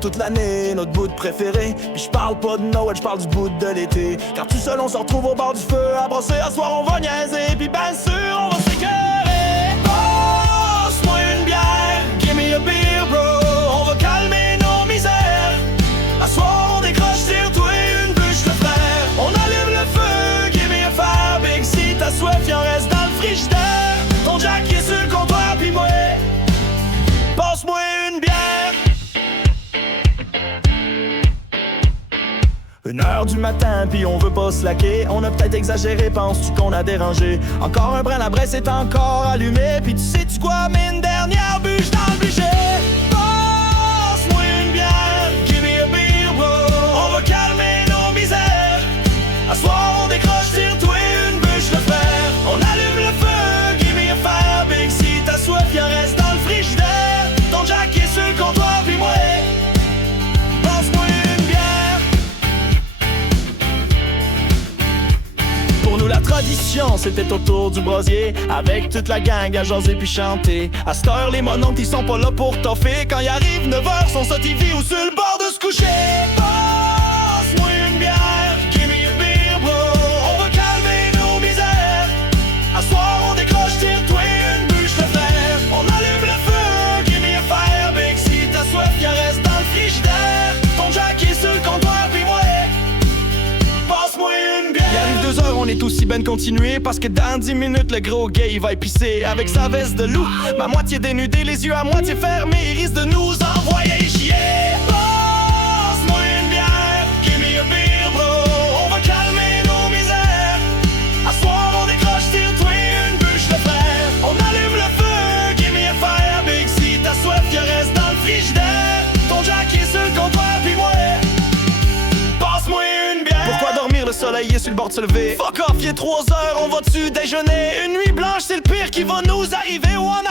toute l'année, notre bout préféré. Puis je parle pas de Noël, je parle du bout de l'été. Car tout seul on se retrouve au bord du feu à brosser. À soir on va niaiser, puis bien sûr on va s'écœurer. Passe-moi une bière, give me a beer bro. On va calmer nos misères. À soir on décroche, tire-toi une bûche le frère. On allume le feu, give me a fire. Big si t'as soif, y'en reste dans le frigidaire. Ton Jack est sur le comptoir, puis moi passe-moi une bière. 1h du matin, puis on veut pas slacker. On a peut-être exagéré, penses-tu qu'on a dérangé? Encore un brin, la braise est encore allumée. Puis tu sais-tu quoi, mais une dernière bûche dans le bûcher. Passe-moi une bière, give me a beer bro. On va calmer nos misères. À soir on décroche, tire-toi une bûche le frère. On allume le feu, give me a fire. Big si t'as soif, y'en reste dans le frigidaire. Ton Jack est sur le comptoir, puis moi passe-moi une bière. Pour nous la tradition, c'était autour du brasier, avec toute la gang à jaser puis chanter. À cette heure, les mononcles ils sont pas là pour toffer. Quand il arrive 9h, sont sur TV ou sur le bord de se coucher. Passe-moi une bière, give me a beer bro. On va calmer nos misères. À soir on décroche, tire-toi une bûche le frère. On allume le feu, give me a fire. Big si t'as soif, y'en reste dans le frigidaire. Ton Jack est sur le comptoir, puis moi passe-moi une bière. Il arrive 2h, on est aussi ben continué. Parce que dans 10 minutes, le gros gay il va épicer. Avec sa veste de loup, ma moitié dénudée, les yeux à moitié fermés. Il risque de nous envoyer chier. Passe-moi une bière, give me a beer bro. On va calmer nos misères. À soir on décroche, tire-toi une bûche le frère. On allume le feu, give me a fire. Big si t'as soif, y'en reste dans le frigidaire. Ton Jack est sur le comptoir, puis moi passe-moi une bière. Pourquoi dormir, le soleil est sur le bord de se lever? Fuck off, il est 3h, on va-tu déjeuner? Une nuit blanche, c'est le pire qui va nous arriver. Ou en